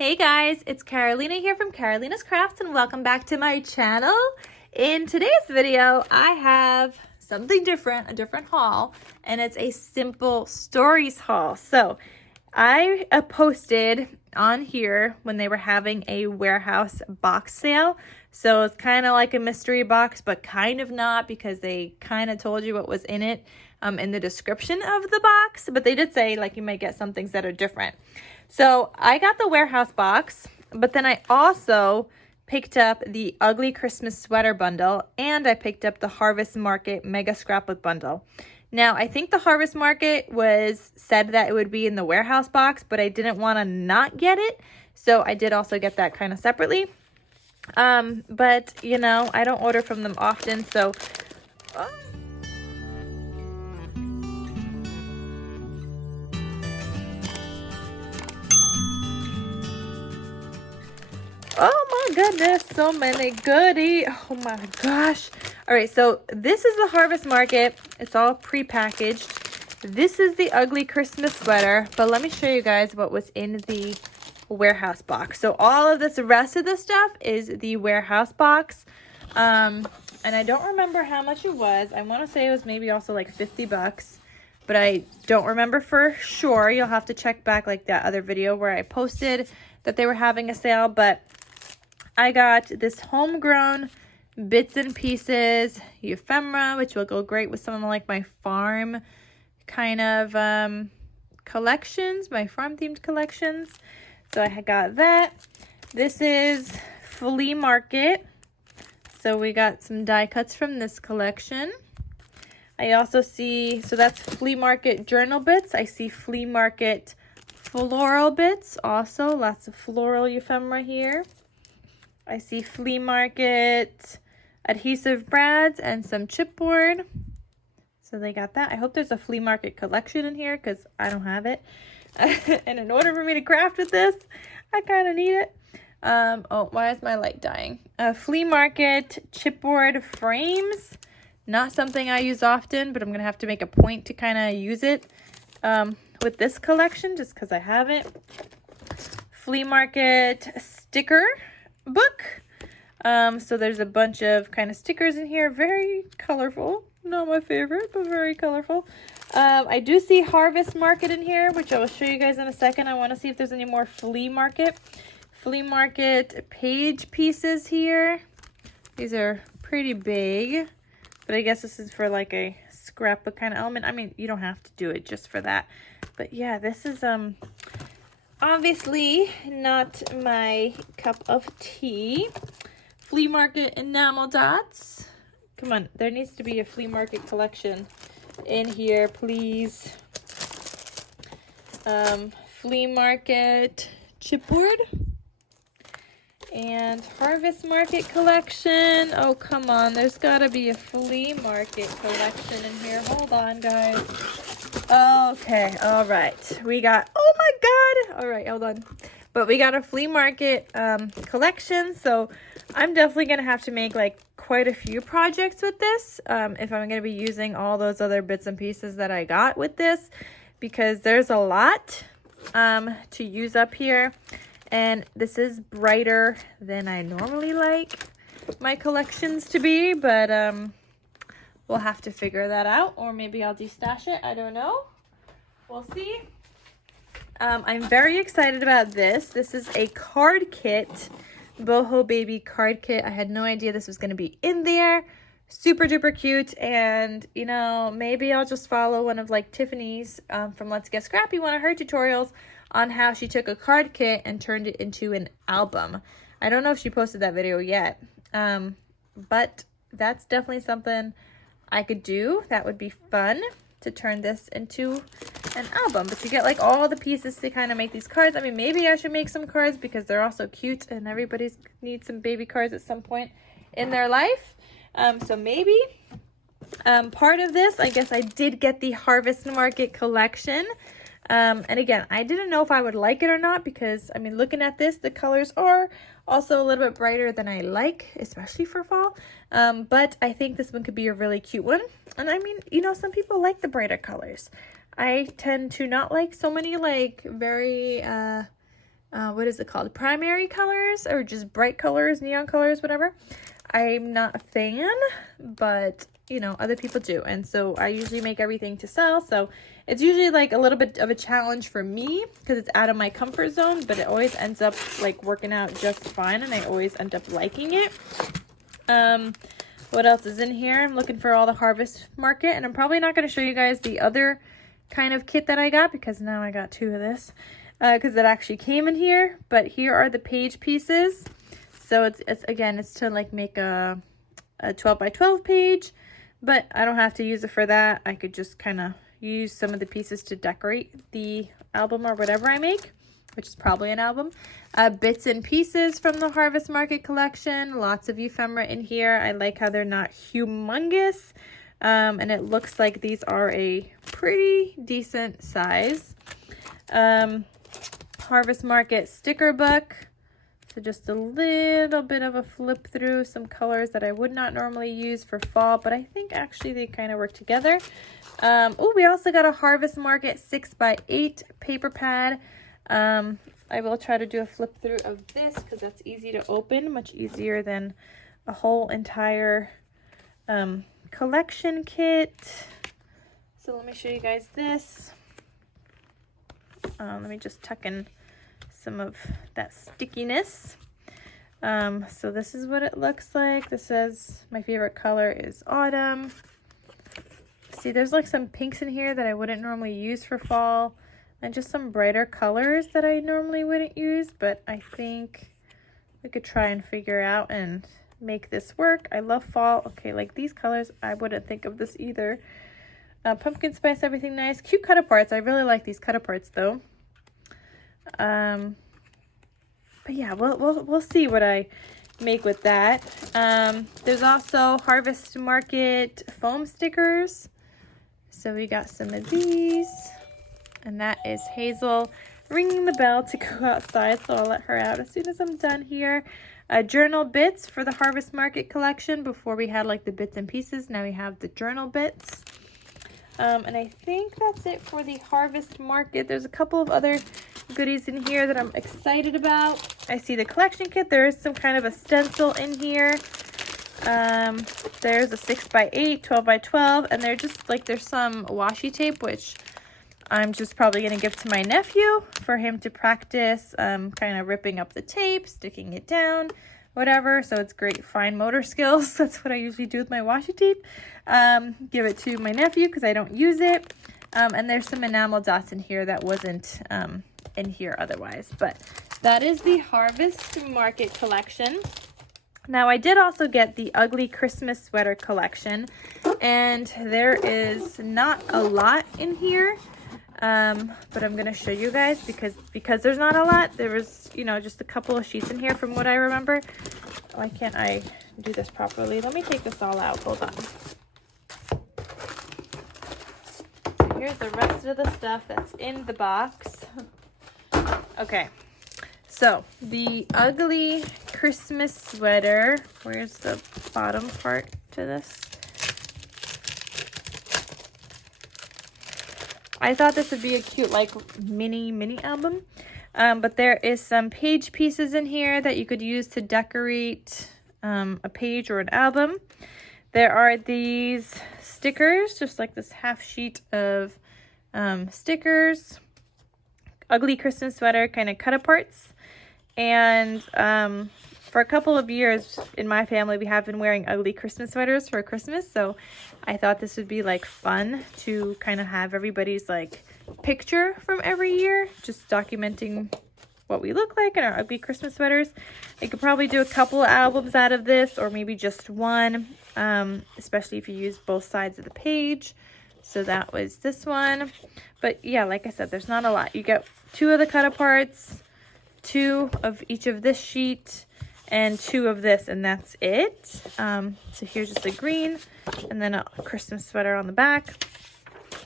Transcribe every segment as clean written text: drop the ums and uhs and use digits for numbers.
Hey guys, it's Carolina here from KarolinasKrafts and welcome back to my channel. In today's video, I have something different, a different haul, and it's a simple stories haul. So I posted on here when they were having a warehouse box sale. So it's kind of like a mystery box, but kind of not, because they kind of told you what was in it in the description of the box. But they did say like you might get some things that are different. So I got the warehouse box, but then I also picked up the ugly Christmas sweater bundle, and I picked up the Harvest Market mega scrapbook bundle. Now, I think the Harvest Market was said that it would be in the warehouse box, but I didn't want to not get it. So I did also get that kind of separately. But you know, I don't order from them often, so oh my goodness, so many goodies. Oh my gosh. All right, so this is the Harvest Market. It's all pre-packaged. This is the ugly Christmas sweater, but let me show you guys what was in the warehouse box. So all of this, the rest of the stuff is the warehouse box. And I don't remember how much it was. I want to say it was maybe also like 50 bucks, but I don't remember for sure. You'll have to check back like that other video where I posted that they were having a sale, but I got this homegrown bits and pieces ephemera, which will go great with some of like my farm kind of collections, my farm themed collections. So I got that. This is Flea Market. So we got some die cuts from this collection. I also see, so that's Flea Market journal bits. I see Flea Market floral bits also. Lots of floral ephemera here. I see Flea Market adhesive brads and some chipboard. So they got that. I hope there's a Flea Market collection in here because I don't have it. And in order for me to craft with this, I kind of need it. Oh, why is my light dying? Flea Market chipboard frames. Not something I use often, but I'm going to have to make a point to kind of use it with this collection just because I have it. Flea Market sticker book. So there's a bunch of kind of stickers in here. Very colorful. Not my favorite, but very colorful. I do see Harvest Market in here, which I will show you guys in a second. I want to see if there's any more Flea Market. Flea Market page pieces here. These are pretty big, but I guess this is for like a scrapbook kind of element. I mean, you don't have to do it just for that. But yeah, this is obviously not my cup of tea. Flea Market enamel dots. Come on, there needs to be a Flea Market collection in here, please. Flea Market chipboard and Harvest Market collection. Oh, come on, there's gotta be a Flea Market collection in here. Hold on, guys. Okay, all right. We got, oh my God. All right, hold on. But we got a Flea Market collection, so I'm definitely going to have to make like quite a few projects with this if I'm going to be using all those other bits and pieces that I got with this, because there's a lot to use up here. And this is brighter than I normally like my collections to be, but we'll have to figure that out, or maybe I'll destash it. I don't know. We'll see. I'm very excited about this. This is a card kit, Boho Baby card kit. I had no idea this was going to be in there. Super duper cute. And, you know, maybe I'll just follow one of like Tiffany's from Let's Get Scrappy, one of her tutorials on how she took a card kit and turned it into an album. I don't know if she posted that video yet, but that's definitely something I could do. That would be fun to turn this into an album. But you get like all the pieces to kind of make these cards. I mean, maybe I should make some cards because they're also cute and everybody's needs some baby cards at some point in their life. So maybe part of this, I guess I did get the Harvest Market collection. And again, I didn't know if I would like it or not because, I mean, looking at this, the colors are also a little bit brighter than I like, especially for fall. But I think this one could be a really cute one. And I mean, you know, some people like the brighter colors. I tend to not like so many like very what is it called? Primary colors, or just bright colors, neon colors, whatever. I'm not a fan, but you know, other people do. And so I usually make everything to sell. So it's usually like a little bit of a challenge for me because it's out of my comfort zone, but it always ends up like working out just fine. And I always end up liking it. What else is in here? I'm looking for all the Harvest Market, and I'm probably not going to show you guys the other kind of kit that I got because now I got 2 of this because it actually came in here. But here are the page pieces. So it's again, it's to like make a 12 by 12 page, but I don't have to use it for that. I could just kind of use some of the pieces to decorate the album or whatever I make, which is probably an album. Bits and pieces from the Harvest Market collection. Lots of ephemera in here. I like how they're not humongous. And it looks like these are a pretty decent size. Harvest Market sticker book. So just a little bit of a flip through, some colors that I would not normally use for fall, but I think actually they kind of work together. Oh, we also got a Harvest Market 6x8 paper pad. I will try to do a flip through of this because that's easy to open, much easier than a whole entire collection kit. So let me show you guys this. Let me just tuck in some of that stickiness. So this is what it looks like. This says my favorite color is autumn. See, there's like some pinks in here that I wouldn't normally use for fall, and just some brighter colors that I normally wouldn't use, but I think we could try and figure out and make this work. I love fall. Okay, like these colors, I wouldn't think of this either. Pumpkin spice, everything nice. Cute cut-aparts. I really like these cut-aparts though. But yeah, we'll see what I make with that. There's also Harvest Market foam stickers. So we got some of these, and that is Hazel ringing the bell to go outside, so I'll let her out as soon as I'm done here. Journal bits for the Harvest Market collection. Before we had like the bits and pieces, now we have the journal bits. And I think that's it for the Harvest Market. There's a couple of other goodies in here that I'm excited about. I see the collection kit. There is some kind of a stencil in here. There's a 6x8, 12x12, and they're just like, there's some washi tape, which I'm just probably going to give to my nephew for him to practice kind of ripping up the tape, sticking it down, whatever. So it's great fine motor skills. That's what I usually do with my washi tape. Give it to my nephew because I don't use it. And there's some enamel dots in here that wasn't in here otherwise. But that is the Harvest Market collection. Now I did also get the Ugly Christmas Sweater collection, and there is not a lot in here. But I'm gonna show you guys because there's not a lot. There was, you know, just a couple of sheets in here from what I remember. Why can't I do this properly? Let me take this all out. Hold on. So here's the rest of the stuff that's in the box. Okay, so the Ugly Christmas Sweater. Where's the bottom part to this? I thought this would be a cute like mini album, but there is some page pieces in here that you could use to decorate a page or an album. There are these stickers, just like this half sheet of stickers. Ugly Christmas Sweater kind of cut aparts. And for a couple of years in my family, we have been wearing ugly Christmas sweaters for Christmas. So I thought this would be like fun to kind of have everybody's like picture from every year, just documenting what we look like in our ugly Christmas sweaters. I could probably do a couple of albums out of this, or maybe just one, especially if you use both sides of the page. So that was this one. But yeah, like I said, there's not a lot. You get 2 of the cut aparts, 2 of each of this sheet, and 2 of this, and that's it. So here's just the green, and then a Christmas sweater on the back.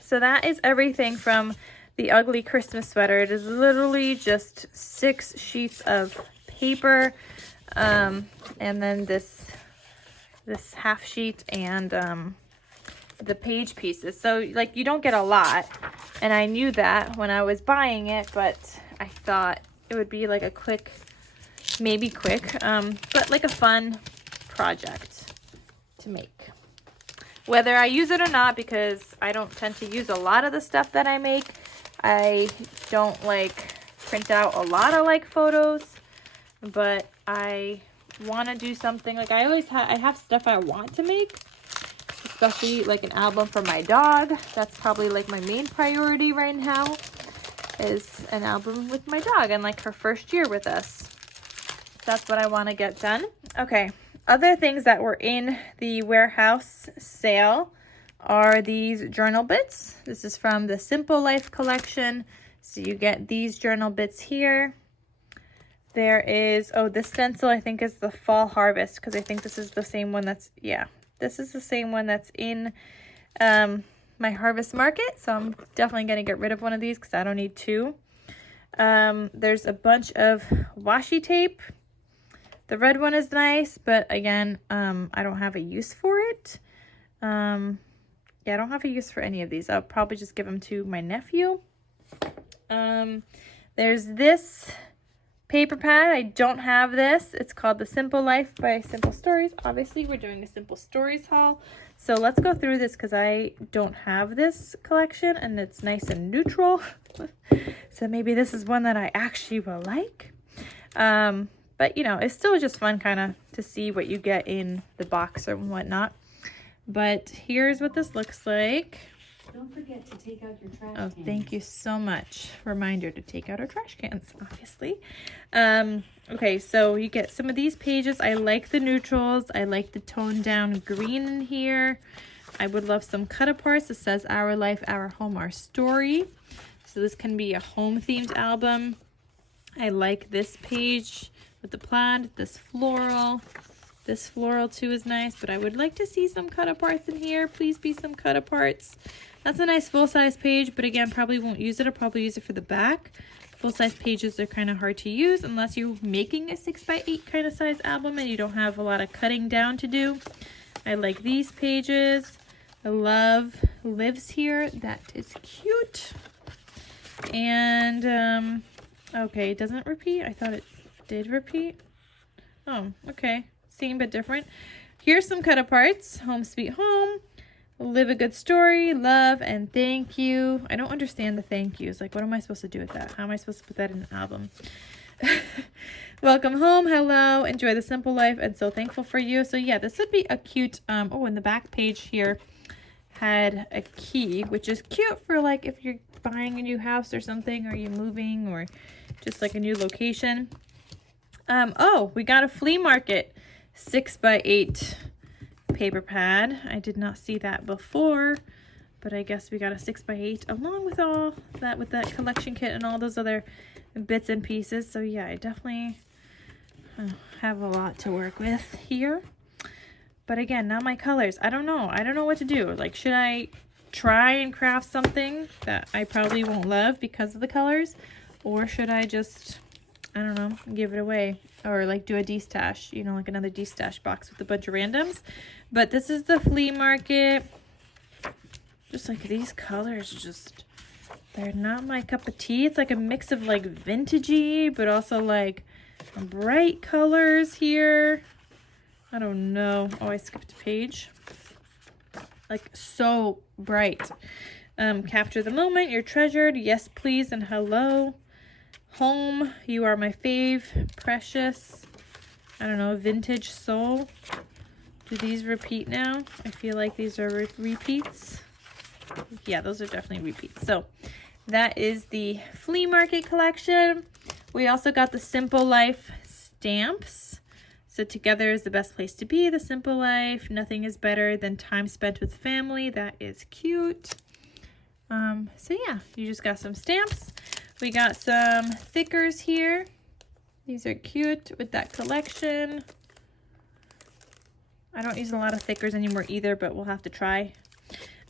So that is everything from the Ugly Christmas Sweater. It is literally just 6 sheets of paper, and then this half sheet and the page pieces. So like you don't get a lot, and I knew that when I was buying it, but I thought it would be like a quick, maybe quick, but like a fun project to make. Whether I use it or not, because I don't tend to use a lot of the stuff that I make. I don't like print out a lot of like photos, but I want to do something. Like I have stuff I want to make, especially like an album for my dog. That's probably like my main priority right now, is an album with my dog and like her first year with us. That's what I want to get done. Okay, other things that were in the warehouse sale are these journal bits. This is from the Simple Life collection. So you get these journal bits here. There is, oh, this stencil I think is the Fall Harvest, because I think this is the same one that's, yeah, this is the same one that's in my harvest market. So I'm definitely going to get rid of one of these because I don't need two. There's a bunch of washi tape. The red one is nice, but again, I don't have a use for it. Yeah, I don't have a use for any of these. I'll probably just give them to my nephew. There's this paper pad. I don't have this. It's called The Simple Life by Simple Stories. Obviously, we're doing a Simple Stories haul. So let's go through this because I don't have this collection and it's nice and neutral. So maybe this is one that I actually will like. But, you know, it's still just fun kind of to see what you get in the box or whatnot. But here's what this looks like. Don't forget to take out your trash cans. Thank you so much. Reminder to take out our trash cans, obviously. Okay, so you get some of these pages. I like the neutrals. I like the toned down green in here. I would love some cut aparts. It says Our Life, Our Home, Our Story. So this can be a home themed album. I like this page with the plaid, this floral. This floral too is nice, but I would like to see some cut aparts in here. Please be some cut aparts. That's a nice full-size page, but again, probably won't use it. I'll probably use it for the back. Full-size pages are kind of hard to use unless you're making a 6x8 kind of size album and you don't have a lot of cutting down to do. I like these pages. I love Lives here. That is cute. And, okay, it doesn't repeat. I thought it did repeat. Oh, okay. Same but different. Here's some cut aparts. Home Sweet Home. Live a Good Story. Love and Thank You. I don't understand the thank yous. Like, what am I supposed to do with that? How am I supposed to put that in an album? Welcome Home. Hello. Enjoy the Simple Life. And So Thankful for You. So yeah, this would be a cute, oh, and the back page here had a key, which is cute for like if you're buying a new house or something, or you're moving, or just like a new location. Oh, we got a flea market 6x8 paper pad. I did not see that before, but I guess we got a 6x8 along with all that, with that collection kit and all those other bits and pieces. So yeah, I definitely have a lot to work with here. But again, not my colors. I don't know what to do. Like, should I try and craft something that I probably won't love because of the colors, or should I just, I don't know, give it away, or like do a destash, you know, like another destash box with a bunch of randoms. But this is the flea market. Just like these colors, just, they're not my cup of tea. It's like a mix of like vintagey, but also like bright colors here. I don't know. Oh, I skipped a page. Like so bright. Capture the moment, you're treasured, yes please, and hello. Home, you are my fave, precious, I don't know, vintage soul. Do these repeat now? I feel like these are repeats. Yeah, those are definitely repeats. So that is the flea market collection. We also got the Simple Life stamps. So together is the best place to be, the Simple Life. Nothing is better than time spent with family. That is cute. So yeah, you just got some stamps. We got some thickers here. These are cute with that collection. I don't use a lot of thickers anymore either, but we'll have to try.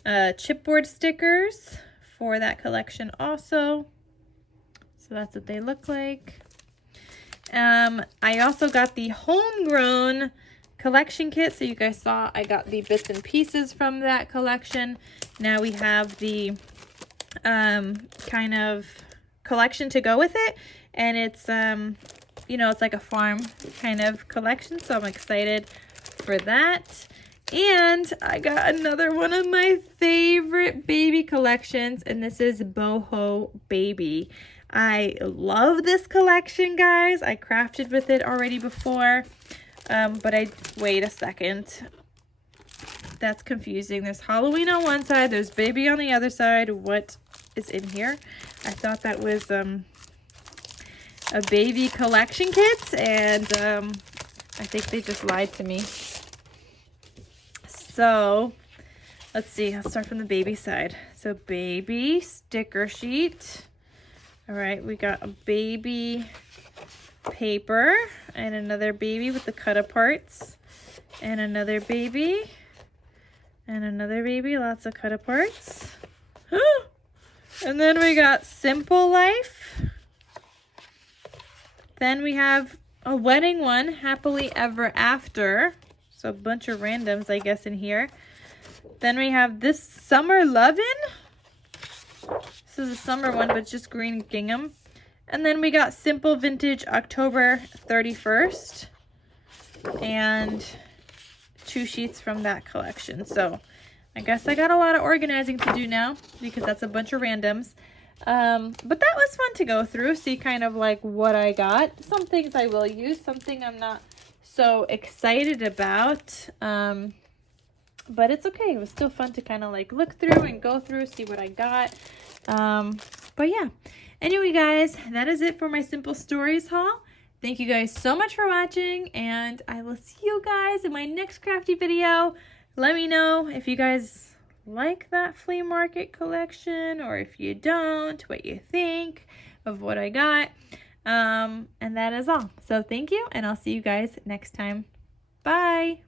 Chipboard stickers for that collection also. So that's what they look like. I also got the homegrown collection kit. So you guys saw I got the bits and pieces from that collection. Now we have the kind of collection to go with it. and it's you know, it's like a farm kind of collection, so I'm excited for that. And I got another one of my favorite baby collections, and this is Boho Baby. I love this collection, guys. I crafted with it already before, but wait a second. That's confusing. There's Halloween on one side, there's baby on the other side. What is in here? I thought that was a baby collection kit, and I think they just lied to me. So let's see, I'll start from the baby side. So baby sticker sheet. All right, we got a baby paper and another baby with the cut aparts, and another baby and another baby, lots of cut aparts. And then we got Simple Life. Then we have a wedding one, Happily Ever After. So a bunch of randoms, I guess, in here. Then we have this Summer Lovin'. This is a summer one, but it's just green gingham. And then we got Simple Vintage October 31st. And 2 sheets from that collection. So I guess I got a lot of organizing to do now, because that's a bunch of randoms. But that was fun to go through, see kind of like what I got. Some things I will use, something I'm not so excited about. But it's okay. It was still fun to kind of like look through and go through, see what I got. But yeah. Anyway, guys, that is it for my Simple Stories haul. Thank you guys so much for watching, and I will see you guys in my next crafty video. Let me know if you guys like that flea market collection, or if you don't, what you think of what I got. And that is all. So thank you, and I'll see you guys next time. Bye.